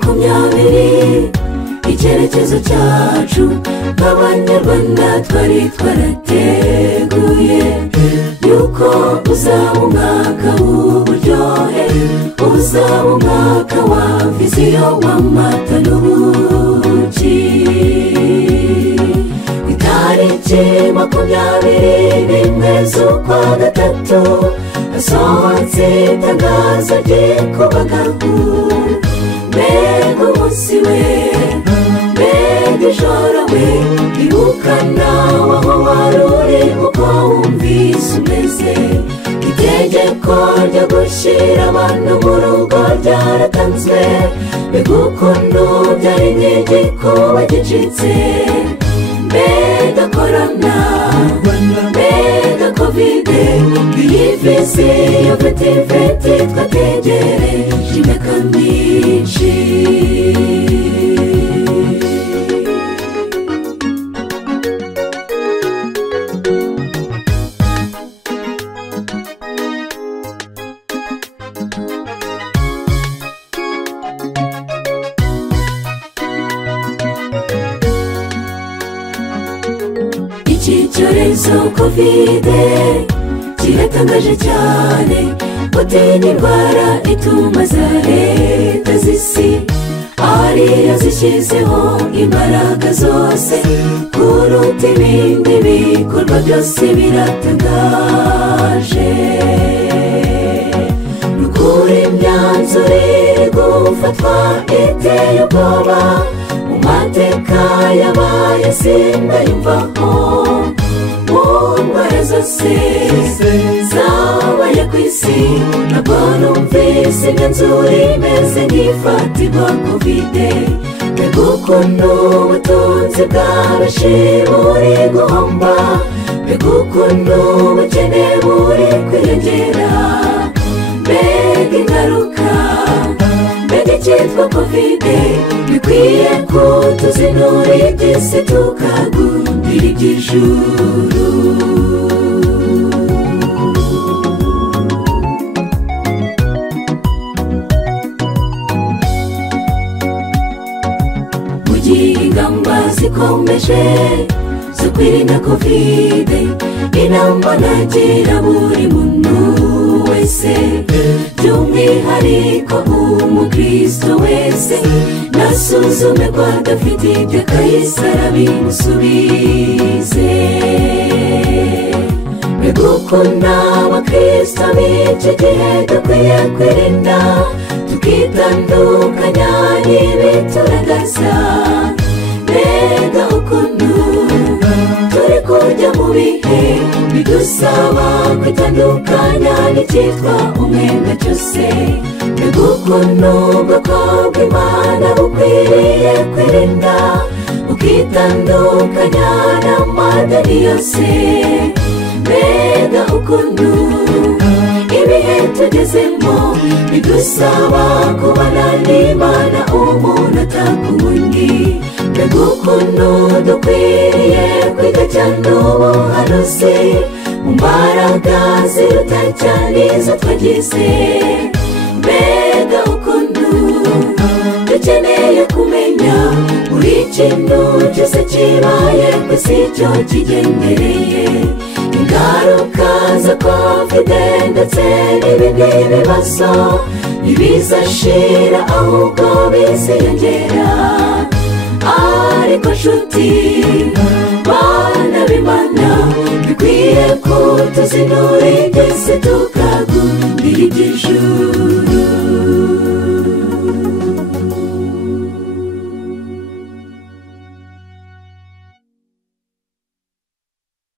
makumyabiri icyerekezo cyacu nk'abanyarwanda twari twarateguye yuko uzaba umwaka w'uburyohe, uzaba umwaka wa viziyo w'amata n'ubuki. Itariki 21 z'ukwa gatatu hasohotse itangazo ry'ikubagahu. Mbega umunsi we, mbega ijoro we, ibuka nawe aho wari uri uko wumvise umeze. Itegeko ryo gushyira abantu mu rugo ryaratanzwe, mbega ukuntu byari nk'igikuba gicitse. Mbega korona, mbega kovide, iyi viziyo vetiveti twategereje imyaka myinshi. Iki cyorezo kovide kiratangaje cyane, gutinya indwara ituma za leta z'isi ariyo zishyizeho imbaraga zose kuruta ibindi bikorwa byose biratangaje. Nukuri imyanzuro iri gufatwa iteye ubwoba, mu mateka yabaye sindayumvaho. Mu ndwara zose zabaye ku isi ntabwo numvise imyanzuro imeze nk'ifatirwa kovide. Mbega ukuntu ubutunzi bw'abenshi buri guhomba, mbega ukuntu ubukene buri kwiyongera. Mbega ingaruka, mbega icyitwa kovide, bikwiye kutuzinura iby'isi tukagundira iby'ijuru. Mu gihe ingamba zikomeje zo kwirinda kovide, inama nagira buri muntu wese, by'umwihariko umukristo wese, nasuzume ko adafite ibyo akayisara bimusubize. Mbega ukuntu abakristo b'iki gihe dukwiye kwirinda, tukitandukanya n'ibituragaza. Mbega ukuntu turi kujya mu bihe bidusaba kwitandukanya n'icyitwa umwenda cyose. Mbega ukuntu ubwoko bw'Imana bukwiriye kwirinda, ukitandukanya n'amadini yose. Mbega ukuntu ibihe tugezemo bidusaba kubana n'Imana umuntu ataka ubundi. Mbega ukuntu dukwiriye kwiga cyane ubuhanuzi mu mbaraga ziruta cyane izo twagize. Mbega ukuntu dukeneye kumenya buri kintu cyose kibaye ku isi cyo kigendereye. Ingaruka za kovide ndetse n'ibindi bibazo ntibizashira ahubwo biziyongera. Ariko nshuti bana b'Imana, bikwiye kutuzinura iby'isi tukagundira iby'ijuru.